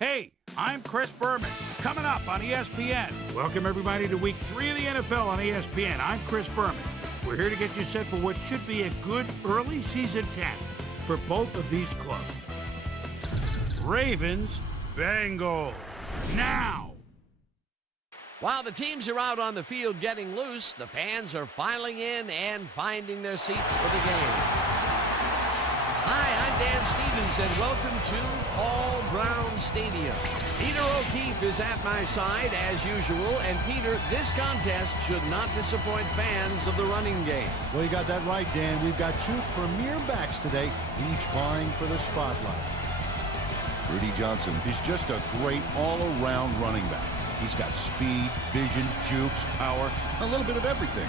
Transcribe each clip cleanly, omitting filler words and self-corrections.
Hey, I'm Chris Berman. Coming up on ESPN. Welcome everybody to week 3 of the NFL on ESPN. I'm Chris Berman. We're here to get you set for what should be a good early season test for both of these clubs. Ravens, Bengals, now! While the teams are out on the field getting loose, the fans are filing in and finding their seats for the game. Hi, I'm Dan Stevens, and welcome to Paul Brown Stadium. Peter O'Keefe is at my side, as usual, and Peter, this contest should not disappoint fans of the running game. Well, you got that right, Dan. We've got two premier backs today, each vying for the spotlight. Rudy Johnson, he's just a great all-around running back. He's got speed, vision, jukes, power, a little bit of everything.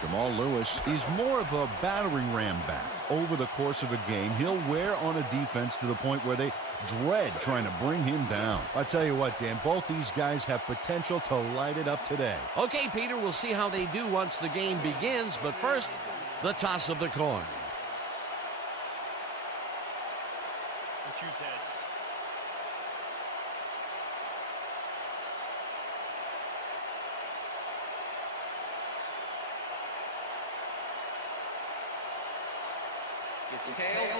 Jamal Lewis, he's more of a battering ram back. Over the course of a game, he'll wear on a defense to the point where they dread trying to bring him down. I tell you what, Dan, both these guys have potential to light it up today. Okay, Peter, we'll see how they do once the game begins, but first, the toss of the coin. We'll choose heads. It's tails.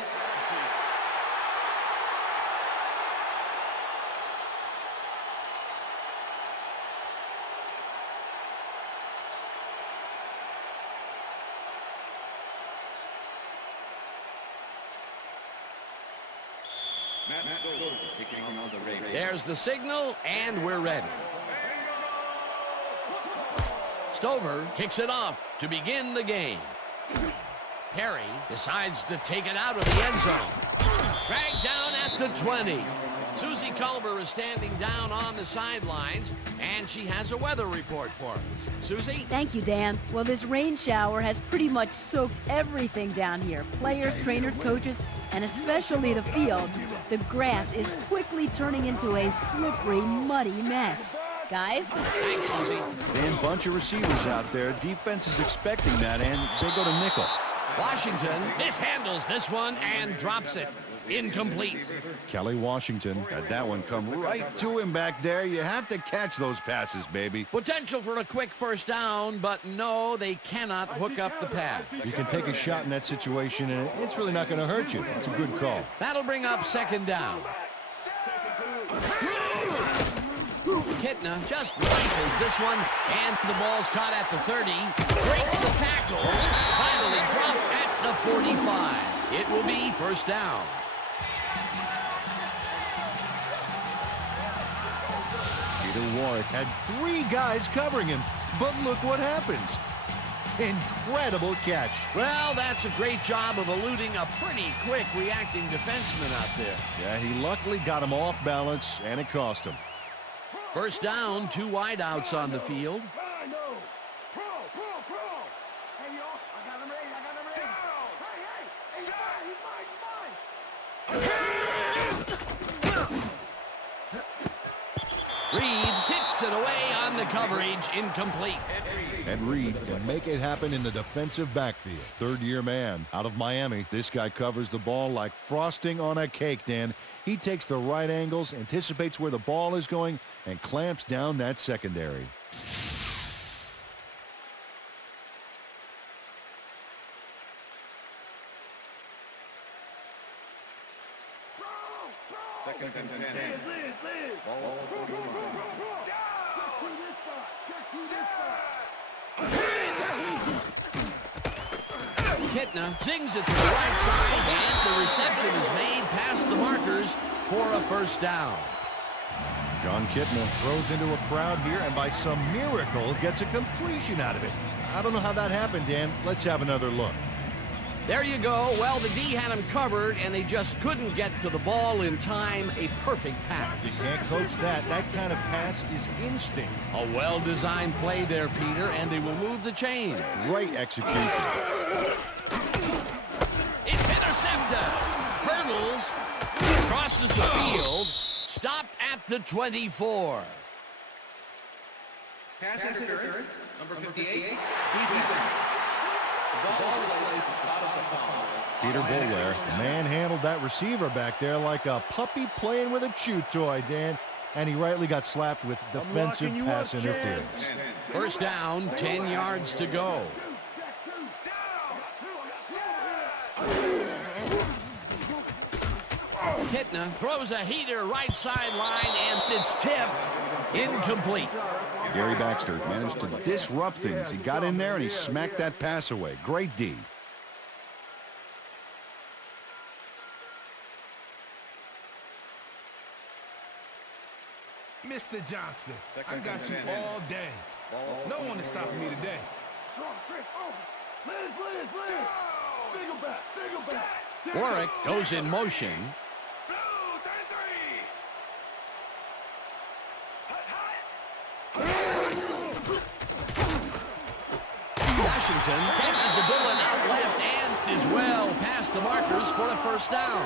There's the signal, and we're ready. Stover kicks it off to begin the game. Perry decides to take it out of the end zone. Dragged down at the 20. Susie Culber is standing down on the sidelines, and she has a weather report for us. Susie? Thank you, Dan. Well, this rain shower has pretty much soaked everything down here. Players, trainers, coaches, and especially the field. The grass is quickly turning into a slippery, muddy mess. Guys? Thanks, Susie. Dan, bunch of receivers out there. Defense is expecting that, and they go to nickel. Washington mishandles this one and drops it. Incomplete. Kelly Washington had that one come right to him back there. You have to catch those passes, baby. Potential for a quick first down, but no, they cannot hook up the pass. You can take a shot in that situation, and it's really not going to hurt you. It's a good call. That'll bring up second down. Kitna just rifles this one, and the ball's caught at the 30. Breaks the tackles. Finally dropped at the 45. It will be first down. Peter Warwick had 3 guys covering him, but look what happens. Incredible catch. Well, that's a great job of eluding a pretty quick reacting defenseman out there. Yeah, he luckily got him off balance, and it cost him. First down, 2 wideouts on the field. Reed tips it away on the coverage, incomplete. And Reed can make it happen in the defensive backfield. Third-year man out of Miami. This guy covers the ball like frosting on a cake, Dan. He takes the right angles, anticipates where the ball is going, and clamps down that secondary. Second and 10. Ball 41. Kitna zings it to the right side, and the reception is made past the markers for a first down. John Kitna throws into a crowd here, and by some miracle gets a completion out of it. I don't know how that happened, Dan. Let's have another look. There you go. Well, the D had him covered, and they just couldn't get to the ball in time. A perfect pass. You can't coach that. That kind of pass is instinct. A well-designed play there, Peter, and they will move the chains. Great execution. It's intercepted. Hurdles. Crosses the field. Stopped at the 24. Pass interference, number 58. Defense. The ball was placed at the spot of the foul. Peter Boulware manhandled that receiver back there like a puppy playing with a chew toy, Dan. And he rightly got slapped with defensive pass interference. First down, 10 yards to go. Kitna throws a heater right sideline, and it's tipped. Incomplete. Gary Baxter managed to disrupt things. He got in there and he smacked that pass away. Great D. Mr. Johnson, I got you all day. No one is stopping me today. Warwick goes in motion. Washington catches the bullet out left and is well past the markers for a first down.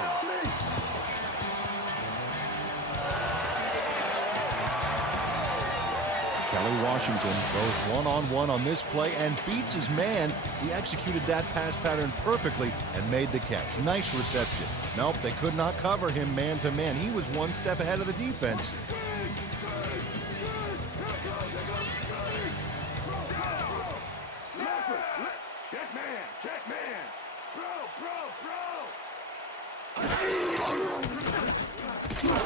Kelly Washington goes one-on-one on this play and beats his man. He executed that pass pattern perfectly and made the catch. Nice reception. Nope, they could not cover him man-to-man. He was one step ahead of the defense.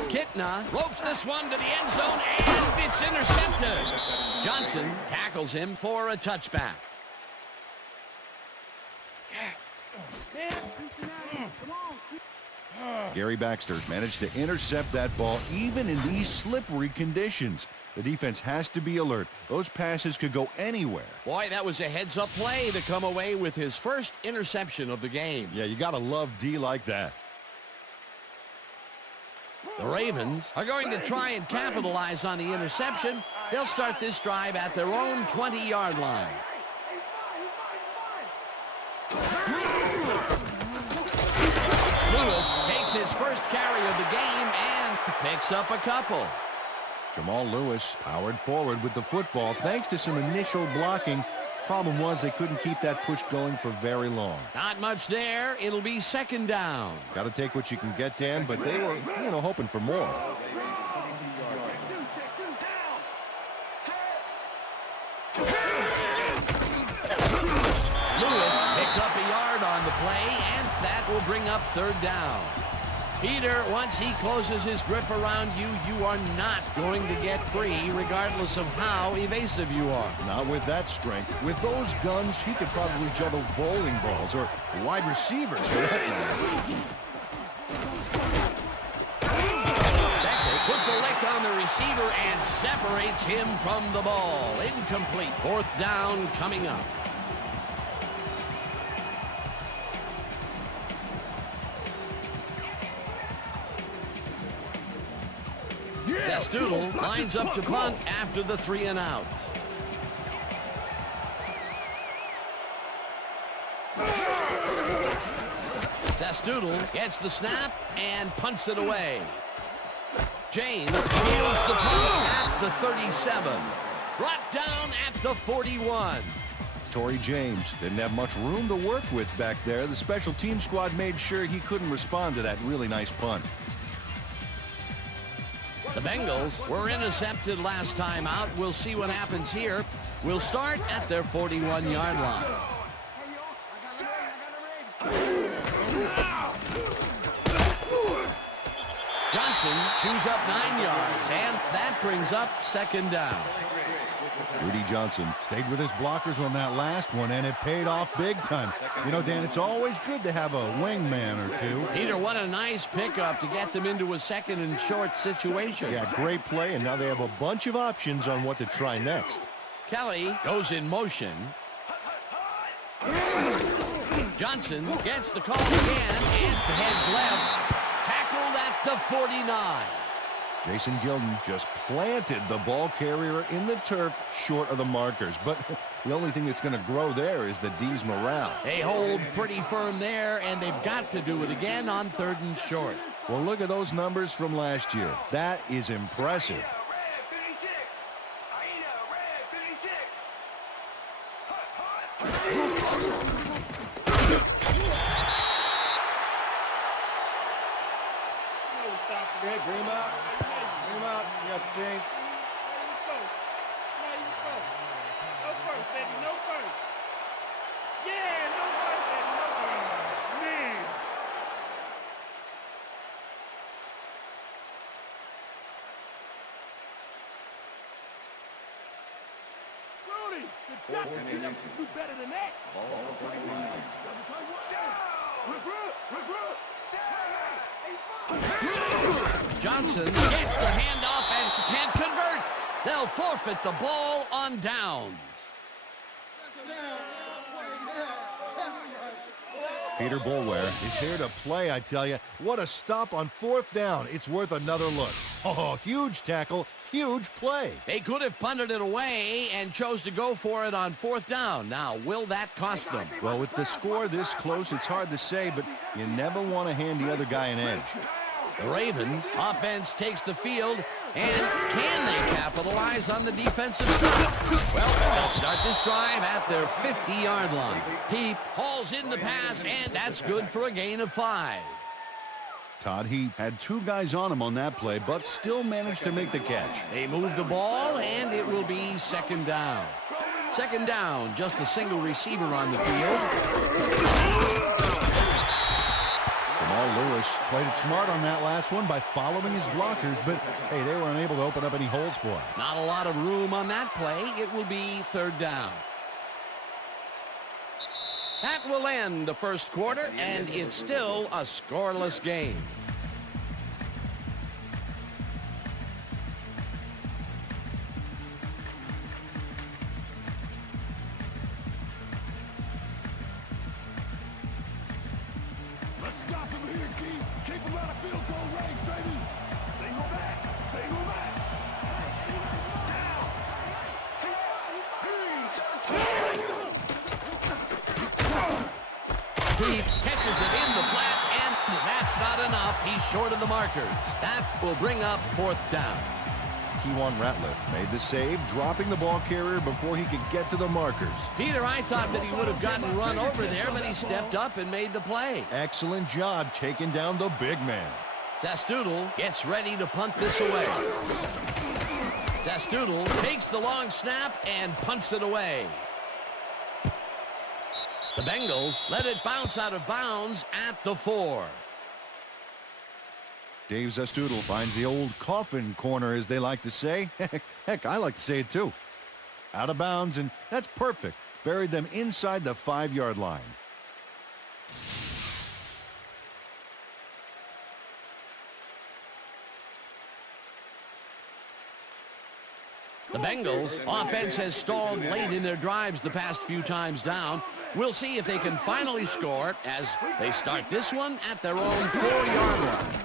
Kitna ropes this one to the end zone, and it's intercepted. Johnson tackles him for a touchback. Gary Baxter managed to intercept that ball even in these slippery conditions. The defense has to be alert. Those passes could go anywhere. Boy, that was a heads-up play to come away with his first interception of the game. Yeah, you got to love D like that. The Ravens are going to try and capitalize on the interception. They'll start this drive at their own 20-yard line. Lewis takes his first carry of the game and picks up a couple. Jamal Lewis powered forward with the football thanks to some initial blocking. Problem was they couldn't keep that push going for very long. Not much there. It'll be second down. Got to take what you can get, Dan, but they were, hoping for more. Lewis picks up a yard on the play, and that will bring up third down. Peter, once he closes his grip around you, you are not going to get free, regardless of how evasive you are. Not with that strength. With those guns, he could probably juggle bowling balls or wide receivers for that matter. Becker puts a lick on the receiver and separates him from the ball. Incomplete. Fourth down coming up. Testoodle lines up to punt after the 3 and out. Testoodle gets the snap and punts it away. James fields the punt at the 37. Brought down at the 41. Torrey James didn't have much room to work with back there. The special team squad made sure he couldn't respond to that really nice punt. The Bengals were intercepted last time out. We'll see what happens here. We'll start at their 41-yard line. Johnson chews up 9 yards, and that brings up second down. Rudy Johnson stayed with his blockers on that last one, and it paid off big time. Dan, it's always good to have a wingman or two. Peter, what a nice pickup to get them into a second and short situation. Yeah, great play, and now they have a bunch of options on what to try next. Kelly goes in motion. Johnson gets the call again and heads left. Tackled at the 49. Jason Gilden just planted the ball carrier in the turf short of the markers. But the only thing that's going to grow there is the D's morale. They hold pretty firm there, and they've got to do it again on 3rd and short. Well, look at those numbers from last year. That is impressive. Bring him out. You got the change. No first, baby. No first. Yeah, no first, baby. No first. Man. Rudy, the Dutch do better than that. Johnson gets the handoff and can't convert. They'll forfeit the ball on downs. Peter Boulware is here to play, I tell you. What a stop on 4th down. It's worth another look. Oh, huge tackle, huge play. They could have punted it away and chose to go for it on 4th down. Now, will that cost them? Well, with the score this close, it's hard to say, but you never want to hand the other guy an edge. The Ravens offense takes the field, and can they capitalize on the defensive stop? Well, they'll start this drive at their 50-yard line. Heap hauls in the pass, and that's good for a gain of 5. Todd Heap had 2 guys on him on that play, but still managed to make the catch. They move the ball, and it will be 2nd down. 2nd down, just a single receiver on the field. Jamal Lewis played it smart on that last one by following his blockers, but hey, they were unable to open up any holes for him. Not a lot of room on that play. It will be 3rd down. That will end the first quarter, and it's still a scoreless game. Let's stop him here, team. Keep him out of field goal range, baby. They go back. They go back. He catches it in the flat, and that's not enough. He's short of the markers. That will bring up 4th down. Kewan Ratliff made the save, dropping the ball carrier before he could get to the markers. Peter, I thought that he would have gotten run over there, but he stepped up and made the play. Excellent job taking down the big man. Zastoodle gets ready to punt this away. Zastoodle takes the long snap and punts it away. The Bengals let it bounce out of bounds at the 4. Dave Zastoodle finds the old coffin corner, as they like to say. Heck, I like to say it too. Out of bounds, and that's perfect. Buried them inside the 5-yard line. The Bengals offense has stalled late in their drives the past few times down. We'll see if they can finally score as they start this one at their own 4-yard line.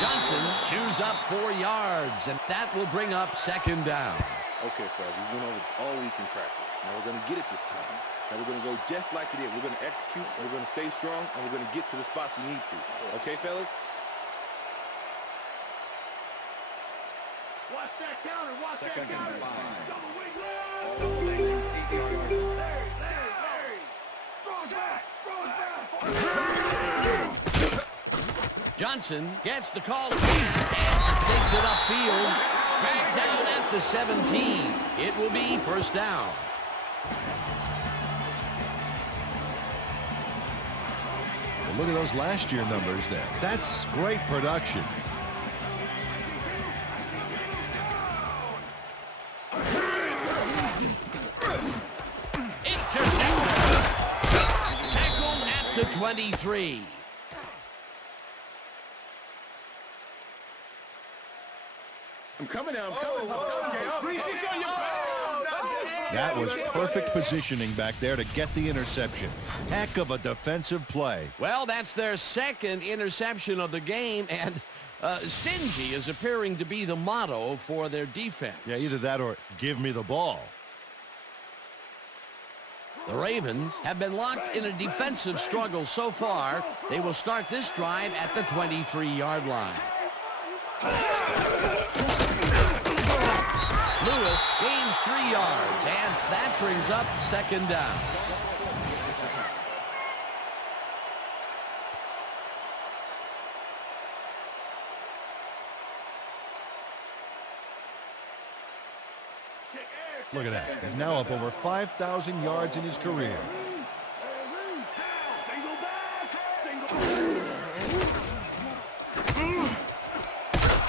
Johnson chews up 4 yards, and that will bring up 2nd down. Okay, fellas, we went over this all week in practice. Now we're going to get it this time. Now we're going to go just like it is. We're going to execute, and we're going to stay strong, and we're going to get to the spots we need to. Okay, fellas? Watch that counter. Watch that counter. Double wing. Larry. Throw it back. Johnson gets the call again and takes it upfield. Back down at the 17. It will be 1st down. Well, look at those last year numbers there. That's great production. Interceptor. Tackled at the 23. I'm coming now. That was perfect positioning back there to get the interception. Heck of a defensive play. Well, that's their 2nd interception of the game, and stingy is appearing to be the motto for their defense. Yeah, either that or give me the ball. The Ravens have been locked in a defensive struggle so far. They will start this drive at the 23-yard line. Lewis gains 3 yards, and that brings up 2nd down. Look at that. He's now up over 5,000 yards in his career.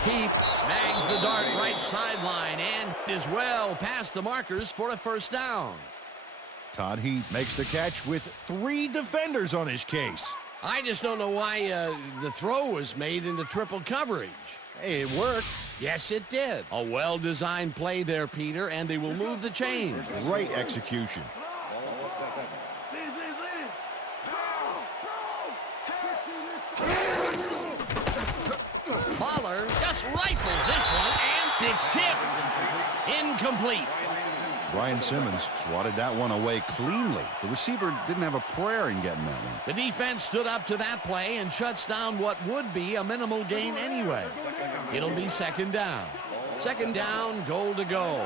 Heap snags the dart right sideline and is well past the markers for a first down. Todd Heap makes the catch with 3 defenders on his case. I just don't know why the throw was made into triple coverage. Hey, it worked. Yes, it did. A well-designed play there, Peter, and they will move the chains. Great execution. Baller just rifles this one, and it's tipped. Incomplete. Brian Simmons swatted that one away cleanly. The receiver didn't have a prayer in getting that one. The defense stood up to that play and shuts down what would be a minimal gain anyway. It'll be second down. Second down, goal to go.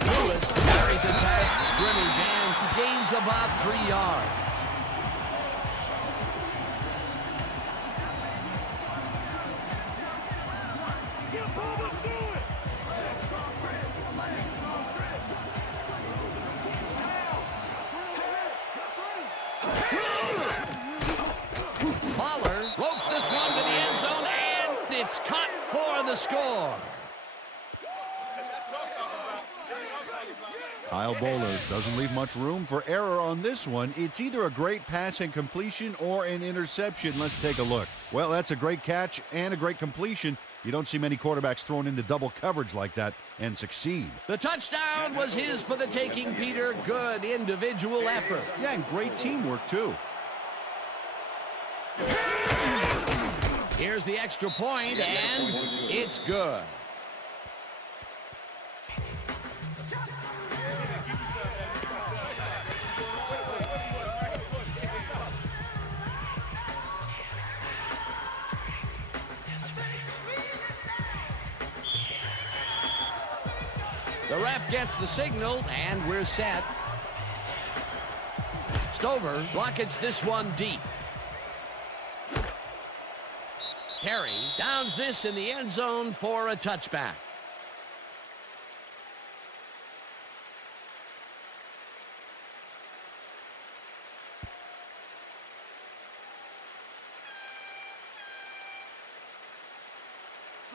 Lewis carries it past scrimmage and gains about 3 yards. Baller ropes this one to the end zone, and it's caught for the score. Kyle Bowler doesn't leave much room for error on this one. It's either a great pass and completion or an interception. Let's take a look. Well, that's a great catch and a great completion. You don't see many quarterbacks thrown into double coverage like that and succeed. The touchdown was his for the taking, Peter. Good individual effort. Yeah, and great teamwork, too. Here's the extra point, and it's good. The ref gets the signal, and we're set. Stover rockets this one deep. Perry downs this in the end zone for a touchback.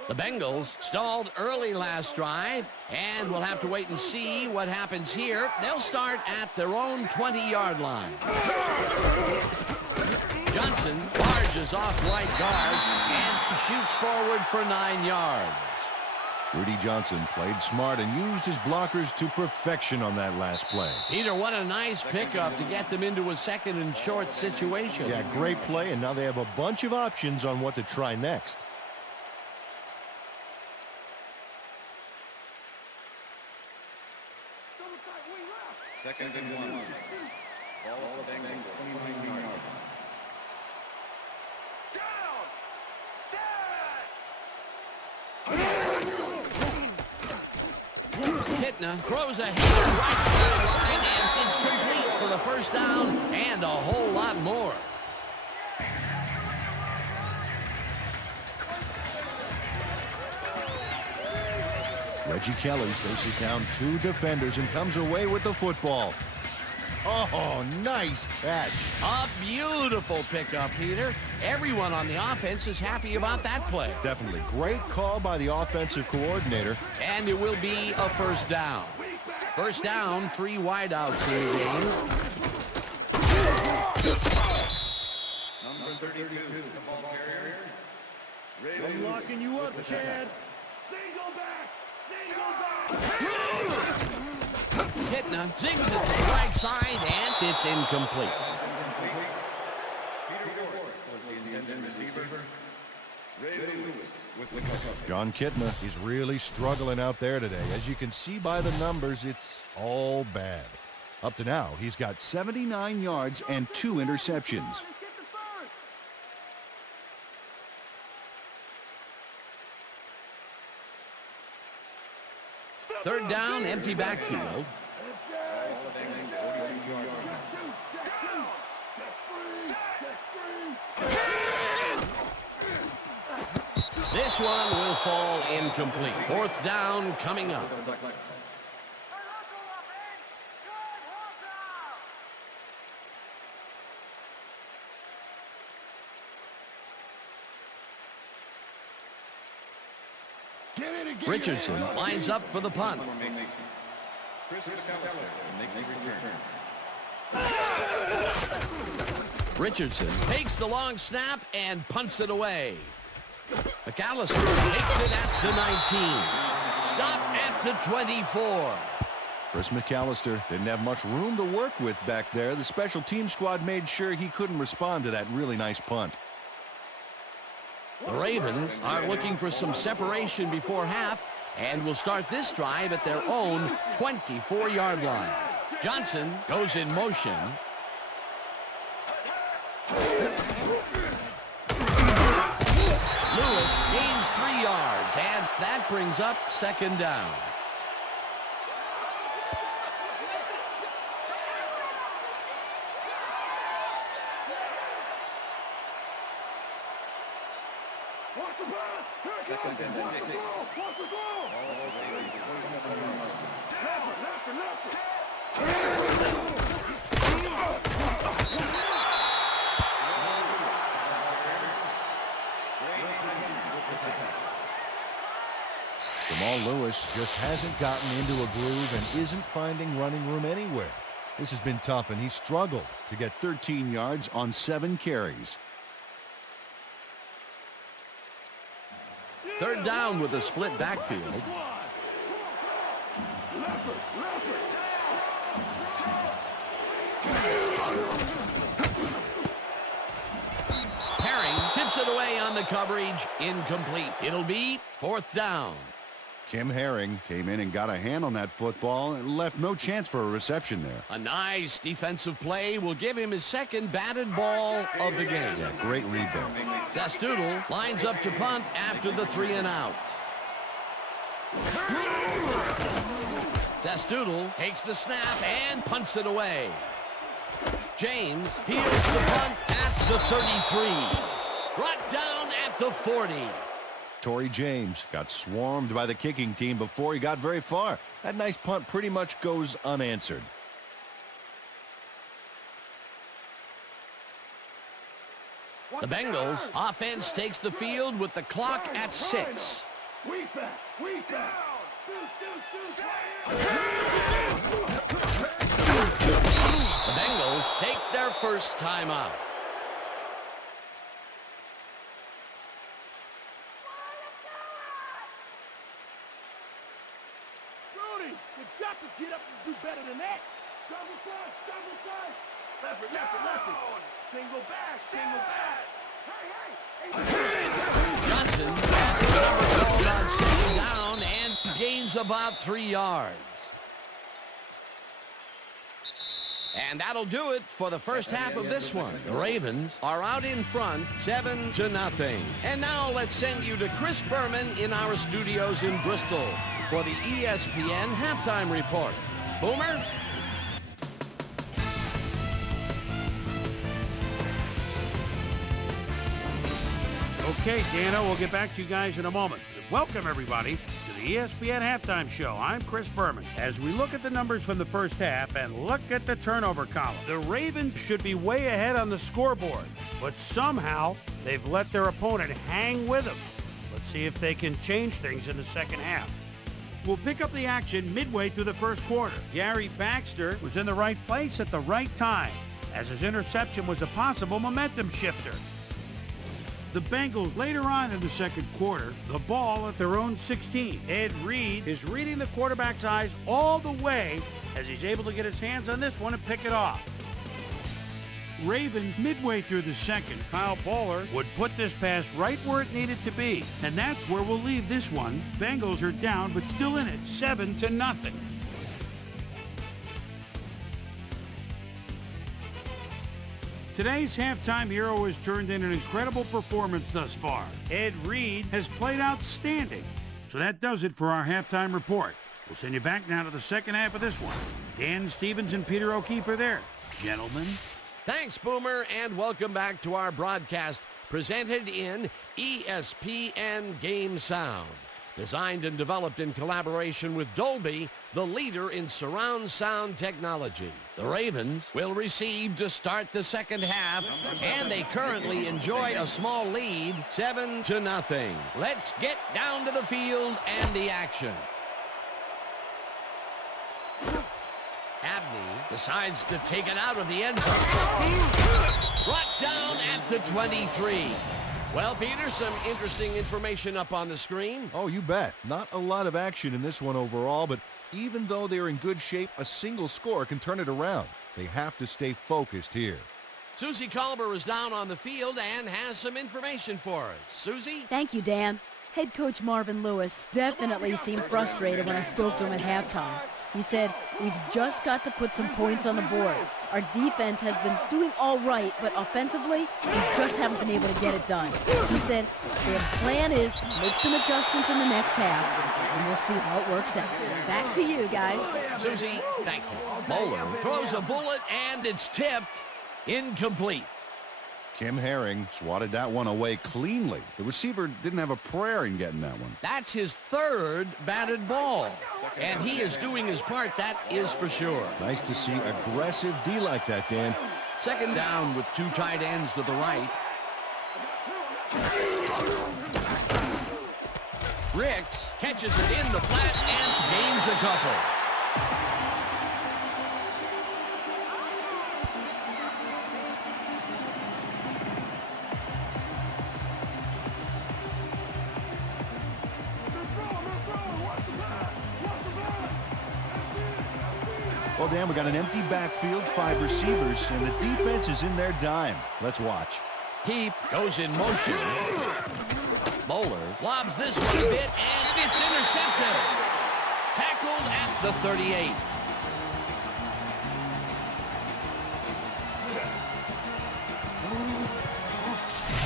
The Bengals stalled early last drive, and we'll have to wait and see what happens here. They'll start at their own 20-yard line. Johnson barges off right guard and shoots forward for 9 yards. Rudy Johnson played smart and used his blockers to perfection on that last play. Peter, what a nice pickup to get them into a second and short situation. Yeah, great play, and now they have a bunch of options on what to try next. Second and 1. Ball the Bengals, 29 yards. Kitna throws ahead right sideline, and it's complete for the first down and a whole lot more. Reggie Kelly faces down 2 defenders and comes away with the football. Oh, nice catch. A beautiful pickup, Peter. Everyone on the offense is happy about that play. Definitely. Great call by the offensive coordinator. And it will be a first down. First down, 3 wideouts in the game. Number 32, the ball carrier. I'm locking you up, Chad. They go back. They go back. Kitna zings it to the right side, and it's incomplete. Peter Ward was the intended receiver. Ray Lewis with the cover. John Kitna, he's really struggling out there today. As you can see by the numbers, it's all bad. Up to now, he's got 79 yards and 2 interceptions. Third down, empty backfield. This one will fall incomplete. Fourth down coming up. Richardson lines up for the punt. Richardson takes the long snap and punts it away. McAllister takes it at the 19. Stopped at the 24. Chris McAllister didn't have much room to work with back there. The special team squad made sure he couldn't respond to that really nice punt. The Ravens are looking for some separation before half and will start this drive at their own 24-yard line. Johnson goes in motion. Lewis gains 3 yards, and that brings up second down. Jamal Lewis just hasn't gotten into a groove and isn't finding running room anywhere. This has been tough, and he's struggled to get 13 yards on 7 carries. Third down with a split backfield. Herring tips it away on the coverage. Incomplete. It'll be fourth down. Kim Herring came in and got a hand on that football and left no chance for a reception there. A nice defensive play will give him his second batted ball of the game. Yeah, great read there. Zastoodle lines up to punt after the 3 and out. Zastoodle takes the snap and punts it away. James fields the punt at the 33. Brought down at the 40. Torrey James got swarmed by the kicking team before he got very far. That nice punt pretty much goes unanswered. The Bengals offense takes the field with the clock at 6. The Bengals take their first timeout. You've got to get up and do better than that. Double side, double side. Left it, left it, left it. Single back, single back. Hey. Johnson passes number 12 on second down and gains about 3 yards. And that'll do it for the first half of this one. The Ravens are out in front, 7-0. And now let's send you to Chris Berman in our studios in Bristol for the ESPN Halftime Report. Boomer? Okay, Dano, we'll get back to you guys in a moment. Welcome, everybody, to the ESPN Halftime Show. I'm Chris Berman. As we look at the numbers from the first half and look at the turnover column, the Ravens should be way ahead on the scoreboard, but somehow they've let their opponent hang with them. Let's see if they can change things in the second half. We'll pick up the action midway through the first quarter. Gary Baxter was in the right place at the right time, as his interception was a possible momentum shifter. The Bengals later on in the second quarter, the ball at their own 16. Ed Reed is reading the quarterback's eyes all the way as he's able to get his hands on this one and pick it off. Ravens midway through the second, Kyle Bowler would put this pass right where it needed to be. And that's where we'll leave this one. Bengals are down, but still in it, 7-0. Today's halftime hero has turned in an incredible performance thus far. Ed Reed has played outstanding. So that does it for our halftime report. We'll send you back now to the second half of this one. Dan Stevens and Peter O'Keefe are there. Gentlemen. Thanks, Boomer, and welcome back to our broadcast presented in ESPN Game Sound. Designed and developed in collaboration with Dolby, the leader in surround sound technology. The Ravens will receive to start the second half, and they currently enjoy a small lead, 7-0. Let's get down to the field and the action. Abney decides to take it out of the end zone. Brought down at the 23. Well, Peter, some interesting information up on the screen. Oh, you bet. Not a lot of action in this one overall, but even though they're in good shape, a single score can turn it around. They have to stay focused here. Susie Colber is down on the field and has some information for us. Susie? Thank you, Dan. Head coach Marvin Lewis definitely seemed frustrated when I spoke to him at halftime. He said, "We've just got to put some points on the board. Our defense has been doing all right, but offensively, we just haven't been able to get it done." He said, "Their plan is to make some adjustments in the next half, and we'll see how it works out." Back to you, guys. Susie, thank you. Bowler throws a bullet, and it's tipped. Incomplete. Kim Herring swatted that one away cleanly. The receiver didn't have a prayer in getting that one. That's his third batted ball, and he is doing his part, that is for sure. Nice to see aggressive D like that, Dan. Second down with two tight ends to the right. Ricks catches it in the flat and gains a couple. Well, Dan, we got an empty backfield, 5 receivers, and the defense is in their dime. Let's watch. Heap goes in motion. Bowler lobs this one a bit, and it's intercepted. Tackled at the 38.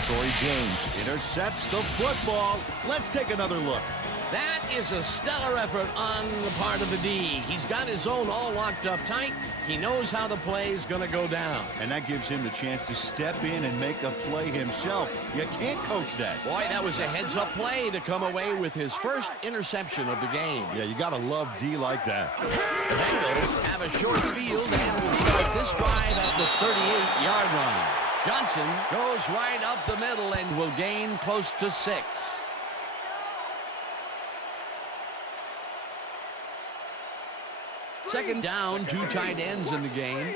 Torrey James intercepts the football. Let's take another look. That is a stellar effort on the part of the D. He's got his zone all locked up tight. He knows how the play is going to go down. And that gives him the chance to step in and make a play himself. You can't coach that. Boy, that was a heads-up play to come away with his first interception of the game. Yeah, you got to love D like that. The Bengals have a short field and will start this drive at the 38-yard line. Johnson goes right up the middle and will gain close to 6. Second down, two tight ends in the game.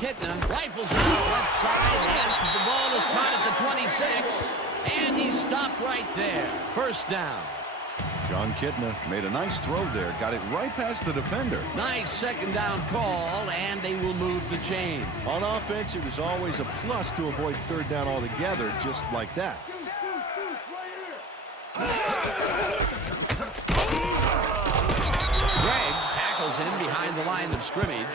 Kitna rifles out left side, and the ball is caught at the 26, and he stopped right there. First down. John Kitna made a nice throw there, got it right past the defender. Nice second down call, and they will move the chain. On offense, it was always a plus to avoid third down altogether, just like that. Gregg tackles in behind the line of scrimmage.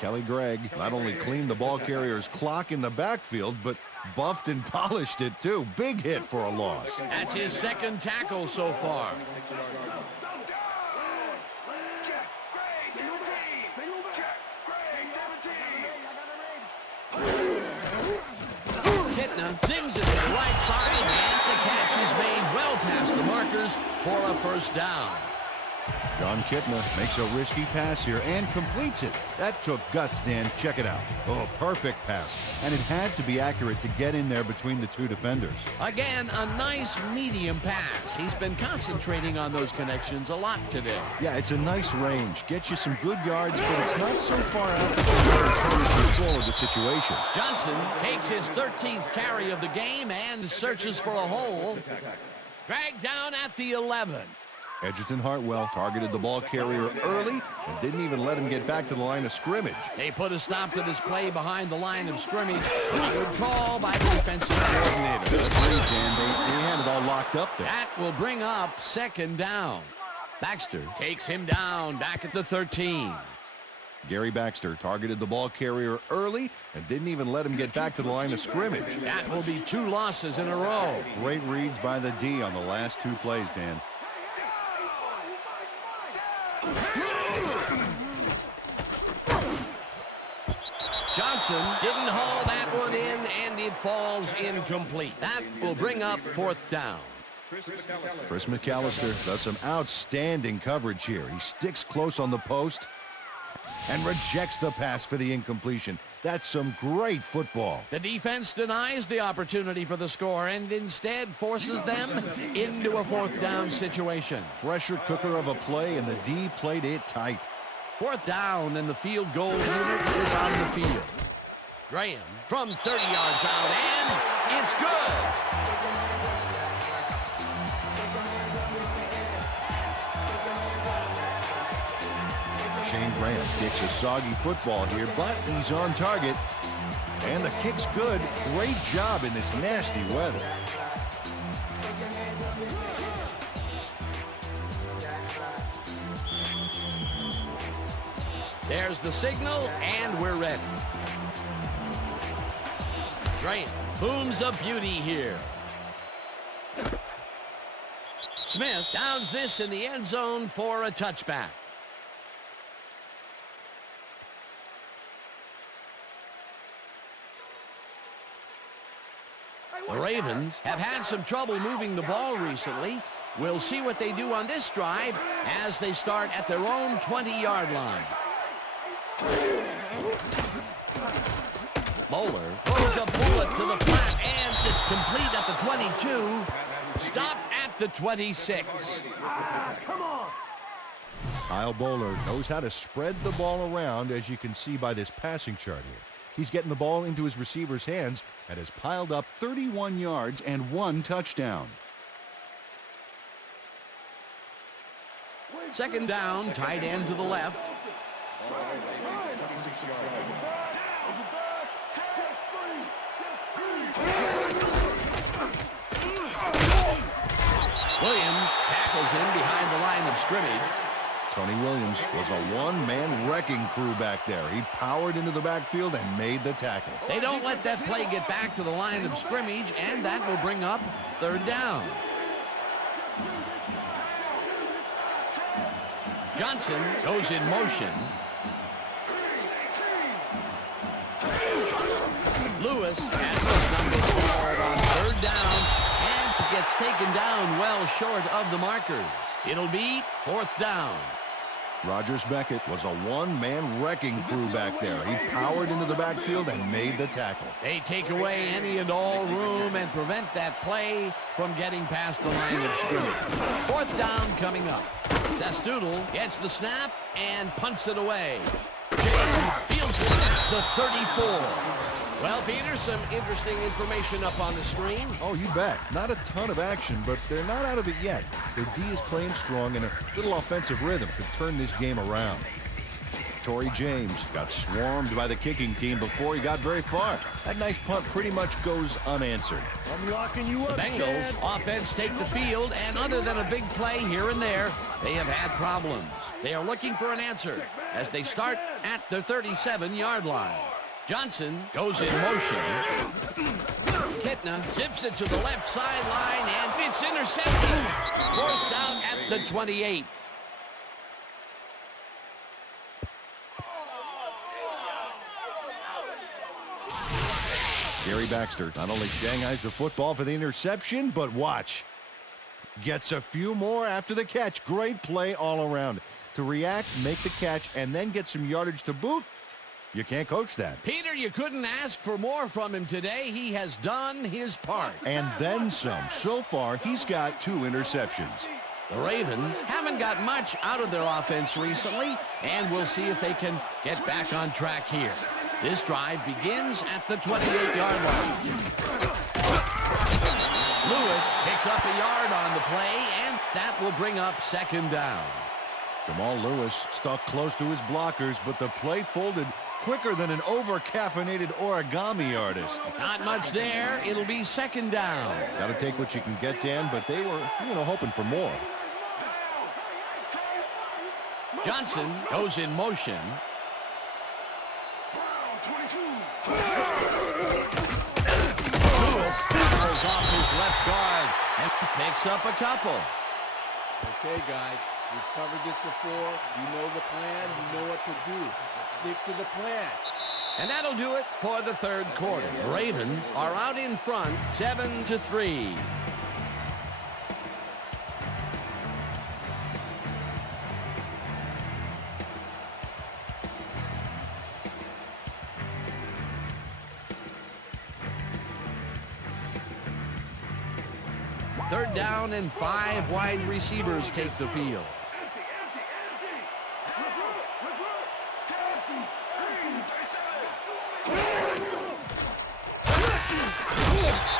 Kelly Gregg not only cleaned the ball carrier's clock in the backfield, but buffed and polished it too. Big hit for a loss. That's his second tackle so far. Kitna zings it to the right side, and the catch is made well past the markers for a first down. John Kitna makes a risky pass here and completes it. That took guts, Dan. Check it out. Oh, perfect pass. And it had to be accurate to get in there between the two defenders. Again, a nice medium pass. He's been concentrating on those connections a lot today. Yeah, it's a nice range. Gets you some good yards, but it's not so far out that you're in control of the situation. Johnson takes his 13th carry of the game and searches for a hole. Dragged down at the 11. Edgerton Hartwell targeted the ball carrier early and didn't even let him get back to the line of scrimmage. They put a stop to this play behind the line of scrimmage. Good call by the defensive coordinator. Agreed, Dan. They had it all locked up there. That will bring up second down. Baxter takes him down back at the 13. Gary Baxter targeted the ball carrier early and didn't even let him get back to the line of scrimmage. That will be 2 losses in a row. Great reads by the D on the last 2 plays, Dan. Johnson didn't haul that one in, and it falls incomplete. That will bring up 4th down. Chris McAllister does some outstanding coverage here. He sticks close on the post and rejects the pass for the incompletion. That's some great football. The defense denies the opportunity for the score and instead forces them into a 4th down situation. Pressure cooker of a play, and the D played it tight. 4th down, and the field goal unit is on the field. Graham from 30 yards out, and it's good. Shane Graham kicks a soggy football here, but he's on target. And the kick's good. Great job in this nasty weather. There's the signal, and we're ready. Graham booms a beauty here. Smith downs this in the end zone for a touchback. The Ravens have had some trouble moving the ball recently. We'll see what they do on this drive as they start at their own 20-yard line. Bowler throws a bullet to the flat, and it's complete at the 22. Stopped at the 26. Kyle Bowler knows how to spread the ball around, as you can see by this passing chart here. He's getting the ball into his receiver's hands and has piled up 31 yards and 1 touchdown. 2nd down, tight end to the left. Williams tackles him behind the line of scrimmage. Tony Williams was a one-man wrecking crew back there. He powered into the backfield and made the tackle. They don't let that play get back to the line of scrimmage, and that will bring up 3rd down. Johnson goes in motion. Lewis has his number 4 on 3rd down and gets taken down well short of the markers. It'll be 4th down. Rogers Beckett was a one-man wrecking crew back there. He powered into the backfield and made the tackle. They take away any and all room and prevent that play from getting past the line of scrimmage. 4th down coming up. Sastoodle gets the snap and punts it away. James fields it at the 34. Well, Peter, some interesting information up on the screen. Oh, you bet. Not a ton of action, but they're not out of it yet. Their D is playing strong, and a little offensive rhythm could turn this game around. Torrey James got swarmed by the kicking team before he got very far. That nice punt pretty much goes unanswered. I'm locking you up, The Bengals offense take the field, and other than a big play here and there, they have had problems. They are looking for an answer as they start at their 37-yard line. Johnson goes in motion. Kitna zips it to the left sideline, and it's intercepted. Forced out at the 28. Gary Baxter not only shanghais the football for the interception, but watch. Gets a few more after the catch. Great play all around. To react, make the catch, and then get some yardage to boot. You can't coach that. Peter, you couldn't ask for more from him today. He has done his part. And then some. So far, he's got 2 interceptions. The Ravens haven't got much out of their offense recently, and we'll see if they can get back on track here. This drive begins at the 28-yard line. Lewis picks up a yard on the play, and that will bring up 2nd down. Jamal Lewis stuck close to his blockers, but the play folded quicker than an over-caffeinated origami artist. Not much there. It'll be 2nd down. Got to take what you can get, Dan, but they were, hoping for more. Johnson goes in motion. Lewis fouls off his left guard and picks up a couple. Okay, guys, we've covered this before. You know the plan. You know what to do. Stick to the plan. And that'll do it for the third quarter. The Ravens are out in front, 7-3. Third down and 5 wide receivers take the field.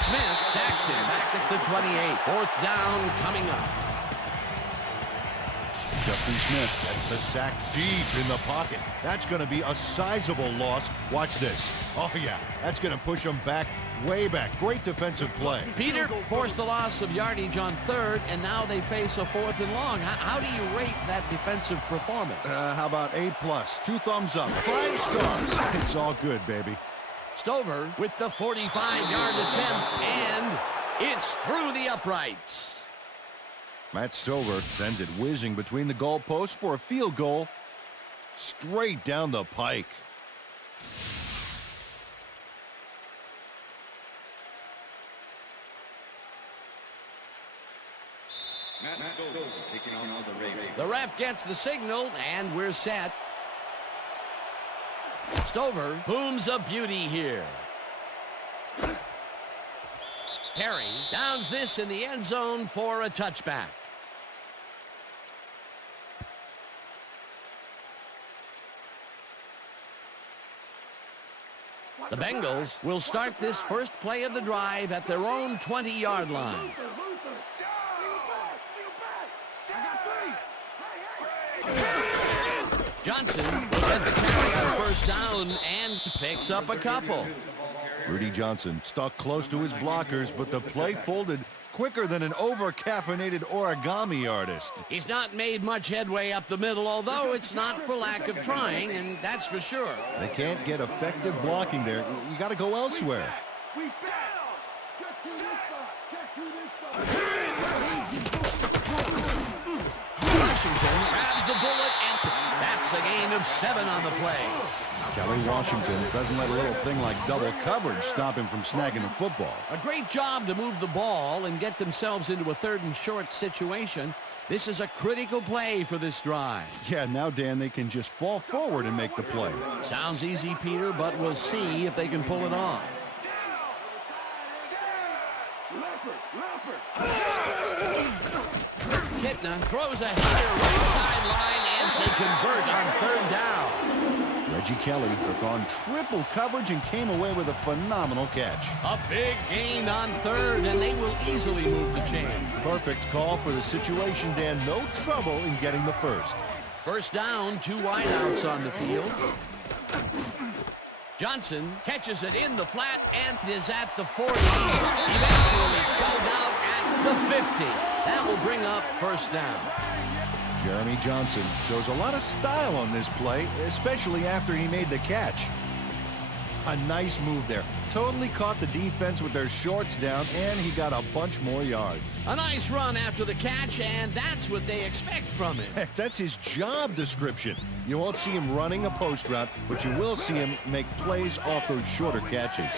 Smith sacks him back at the 28. Fourth down coming up. Justin Smith gets the sack deep in the pocket. That's going to be a sizable loss. Watch this. Oh, yeah. That's going to push him back, way back. Great defensive play. Peter forced the loss of yardage on third, and now they face a 4th and long. How do you rate that defensive performance? How about A+? 2 thumbs up. 5 stars. It's all good, baby. Stover with the 45-yard attempt, and it's through the uprights. Matt Stover sends it whizzing between the goalposts for a field goal straight down the pike. The ref gets the signal, and we're set. Stover booms a beauty here. Perry downs this in the end zone for a touchback. The Bengals will start this first play of the drive at their own 20-yard line. Johnson will get the carry on first down and picks up a couple. Rudy Johnson stuck close to his blockers, but the play folded quicker than an over-caffeinated origami artist. He's not made much headway up the middle, although it's not for lack of trying, and that's for sure. They can't get effective blocking there. You got to go elsewhere. Washington grabs the bullet, and that's a gain of 7 on the play. Kelly Washington doesn't let a little thing like double coverage stop him from snagging the football. A great job to move the ball and get themselves into a 3rd and short situation. This is a critical play for this drive. Yeah, now, Dan, they can just fall forward and make the play. Sounds easy, Peter, but we'll see if they can pull it off. Kitna throws a header right sideline, and they convert on 3rd down. Reggie Kelly took on triple coverage and came away with a phenomenal catch. A big gain on 3rd, and they will easily move the chain. Perfect call for the situation, Dan. No trouble in getting the first. First down, 2 wideouts on the field. Johnson catches it in the flat and is at the 40. Eventually shoved out at the 50. That will bring up first down. Jeremy Johnson shows a lot of style on this play, especially after he made the catch. A nice move there. Totally caught the defense with their shorts down, and he got a bunch more yards. A nice run after the catch, and that's what they expect from him. Heck, that's his job description. You won't see him running a post route, but you will see him make plays off those shorter catches.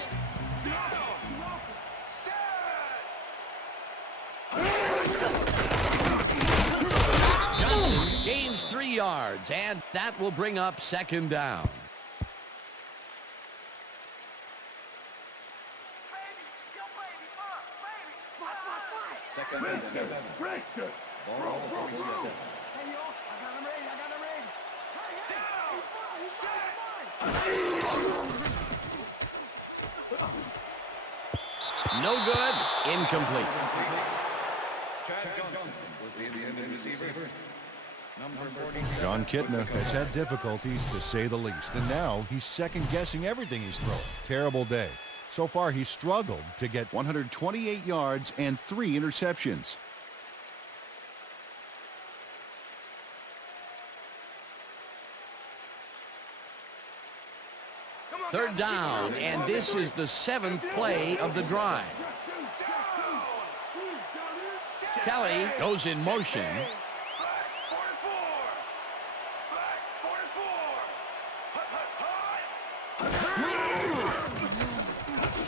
Johnson gains 3 yards, and that will bring up 2nd down. No good. Incomplete. John Kitna has had difficulties, to say the least, and now he's second-guessing everything he's throwing. Terrible day. So far, he's struggled to get 128 yards and 3 interceptions. Third down, and this is the 7th play of the drive. Kelly goes in motion.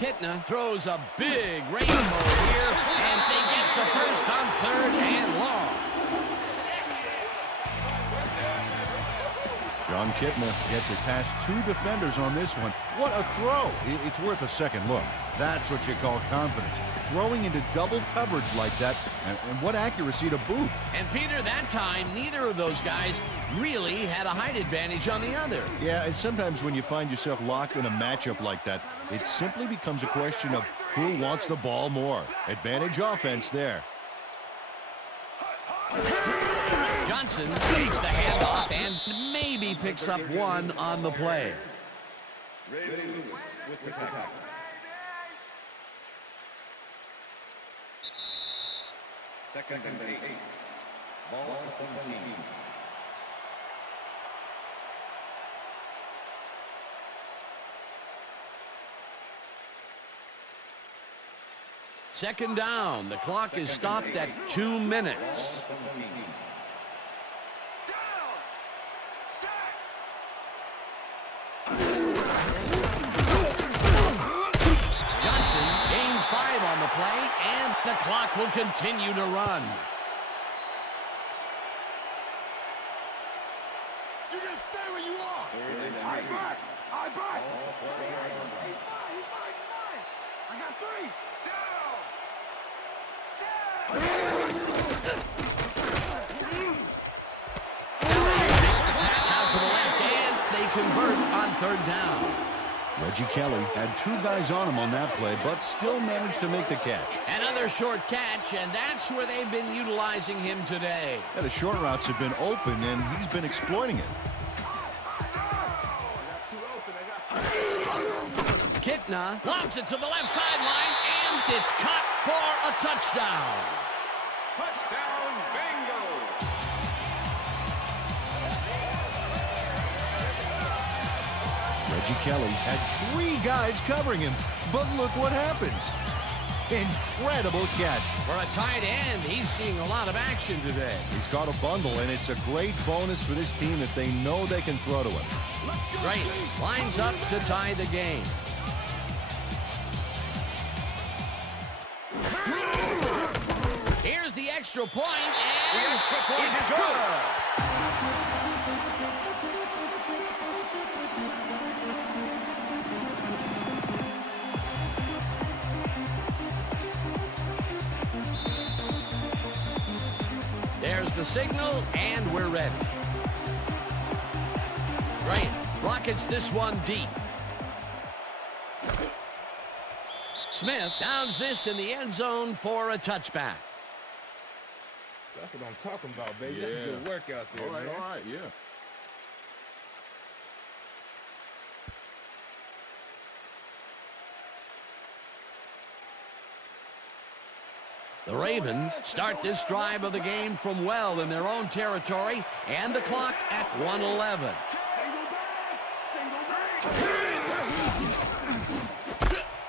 Kitna throws a big rainbow here, and they get the first on 3rd and long. John Kitna gets it past 2 defenders on this one. What a throw. It's worth a second look. That's what you call confidence. Throwing into double coverage like that, and what accuracy to boot. And Peter, that time, neither of those guys really had a height advantage on the other. Yeah, and sometimes when you find yourself locked in a matchup like that, it simply becomes a question of who wants the ball more. Advantage offense there. Johnson takes the handoff and maybe picks up 1 on the play. With the tackle. Second and 8. Ball to 17. Second down. The clock is stopped at 2 minutes. Johnson gains 5 on the play, and the clock will continue to run. You just stay where you are. I back. He's mine. I got 3. Snatch out to the left, and they convert on 3rd down. Reggie Kelly had 2 guys on him on that play, but still managed to make the catch. Another short catch, and that's where they've been utilizing him today. Yeah, the short routes have been open, and he's been exploiting it. Kitna lobs it to the left sideline, and it's caught for a touchdown. Touchdown, Bengals! Reggie Kelly had 3 guys covering him, but look what happens. Incredible catch. For a tight end, he's seeing a lot of action today. He's got a bundle, and it's a great bonus for this team if they know they can throw to him. Great. Lines up to tie the game. Here's the extra point, and it's good. There's the signal, and we're ready. Bryant rockets this one deep. Smith downs this in the end zone for a touchback. That's what I'm talking about, baby. That's good work out there, man. All right, yeah. The Ravens start this drive of the game from well in their own territory, and the clock at 1:11.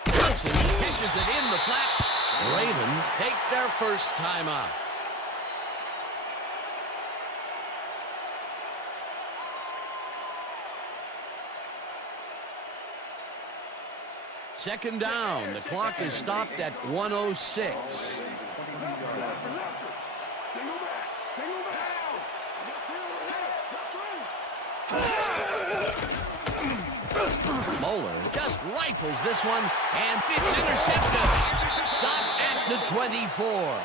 Johnson catches it in the flat. The Ravens take their first timeout. Second down. The clock is stopped at 1:06. Moeller just rifles this one, and it's intercepted. Stopped at the 24.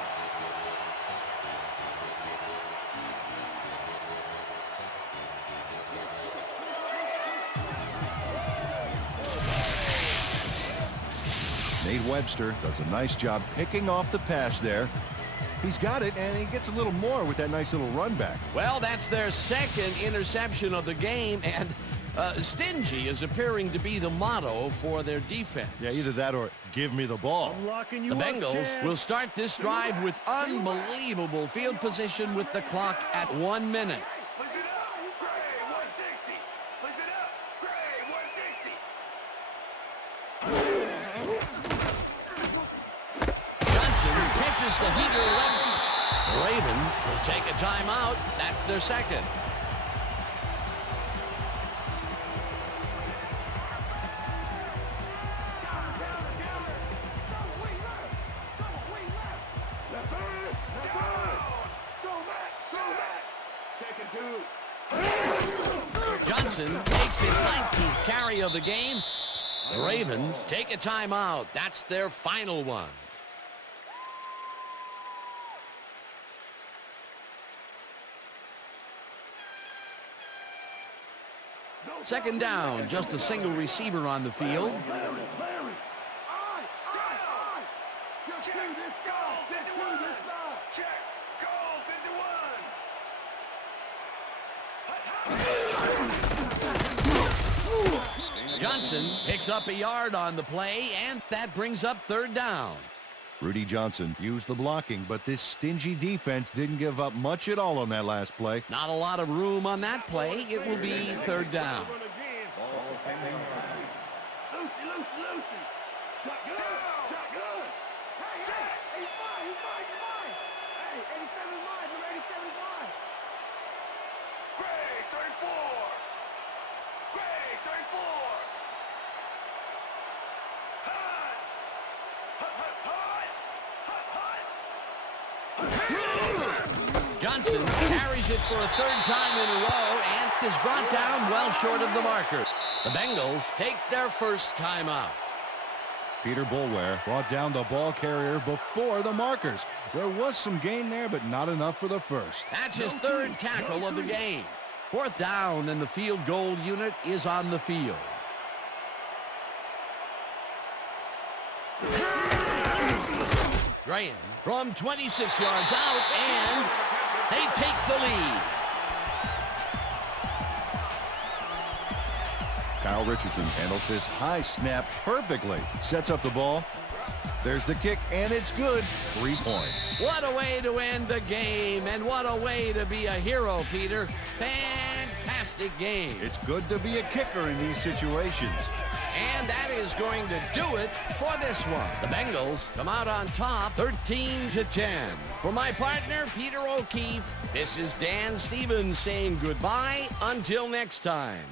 Nate Webster does a nice job picking off the pass there. He's got it, and he gets a little more with that nice little run back. Well, that's their second interception of the game, and stingy is appearing to be the motto for their defense. Yeah, either that or give me the ball. The Bengals will start this drive with unbelievable field position with the clock at 1 minute. Catches the heater left. The Ravens will take a timeout. That's their second. Johnson makes his 19th carry of the game. The Ravens take a timeout. That's their final one. Second down, just a single receiver on the field. Johnson picks up a yard on the play, and that brings up third down. Rudy Johnson used the blocking, but this stingy defense didn't give up much at all on that last play. Not a lot of room on that play. It will be third down. Johnson carries it for a third time in a row and is brought down well short of the marker. The Bengals take their first timeout. Peter Bulware brought down the ball carrier before the markers. There was some gain there, but not enough for the first. That's his third tackle of the game. Fourth down, and the field goal unit is on the field. Graham from 26 yards out, and they take the lead. Kyle Richardson handles this high snap perfectly. Sets up the ball. There's the kick, and it's good. 3 points. What a way to end the game, and what a way to be a hero, Peter. Fantastic game. It's good to be a kicker in these situations. And that is going to do it for this one. The Bengals come out on top 13-10. For my partner, Peter O'Keefe, this is Dan Stevens saying goodbye until next time.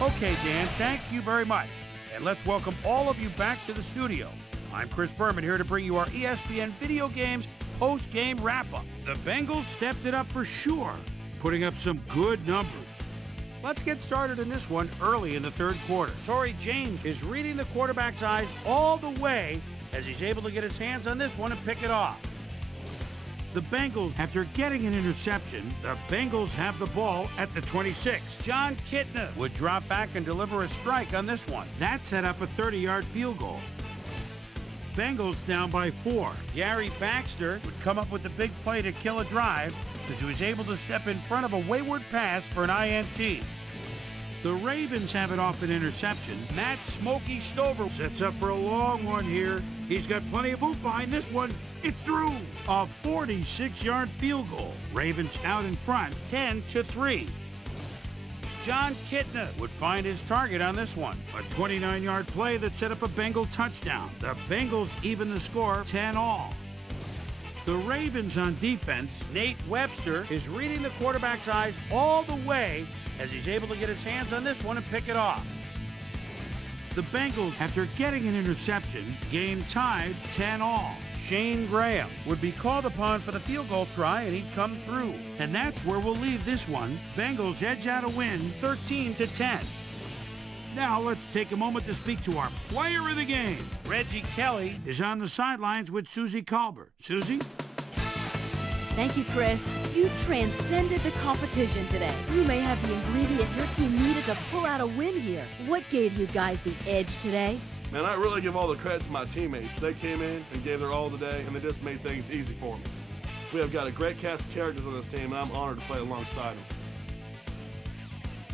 Okay, Dan, thank you very much. And let's welcome all of you back to the studio. I'm Chris Berman here to bring you our ESPN Video Games post-game wrap-up. The Bengals stepped it up for sure, putting up some good numbers. Let's get started in this one early in the third quarter. Torrey James is reading the quarterback's eyes all the way as he's able to get his hands on this one and pick it off. The Bengals, after getting an interception, the Bengals have the ball at the 26. John Kitna would drop back and deliver a strike on this one. That set up a 30-yard field goal. Bengals down by 4. Gary Baxter would come up with the big play to kill a drive as he was able to step in front of a wayward pass for an INT. The Ravens have it off an interception. Matt Smokey Stover sets up for a long one here. He's got plenty of oomph behind this one. It's through. A 46-yard field goal. Ravens out in front, 10-3. John Kitna would find his target on this one. A 29-yard play that set up a Bengal touchdown. The Bengals even the score 10-all. The Ravens on defense, Nate Webster is reading the quarterback's eyes all the way as he's able to get his hands on this one and pick it off. The Bengals, after getting an interception, game tied 10-all. Shane Graham would be called upon for the field goal try, and he'd come through. And that's where we'll leave this one. Bengals edge out a win, 13-10. Now let's take a moment to speak to our player of the game. Reggie Kelly is on the sidelines with Susie Colbert. Susie? Thank you, Chris. You transcended the competition today. You may have the ingredient your team needed to pull out a win here. What gave you guys the edge today? Man, I really give all the credit to my teammates. They came in and gave their all today, and they just made things easy for me. We have got a great cast of characters on this team, and I'm honored to play alongside them.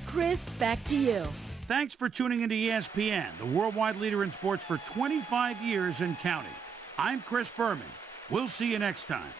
Chris, back to you. Thanks for tuning into ESPN, the worldwide leader in sports for 25 years and counting. I'm Chris Berman. We'll see you next time.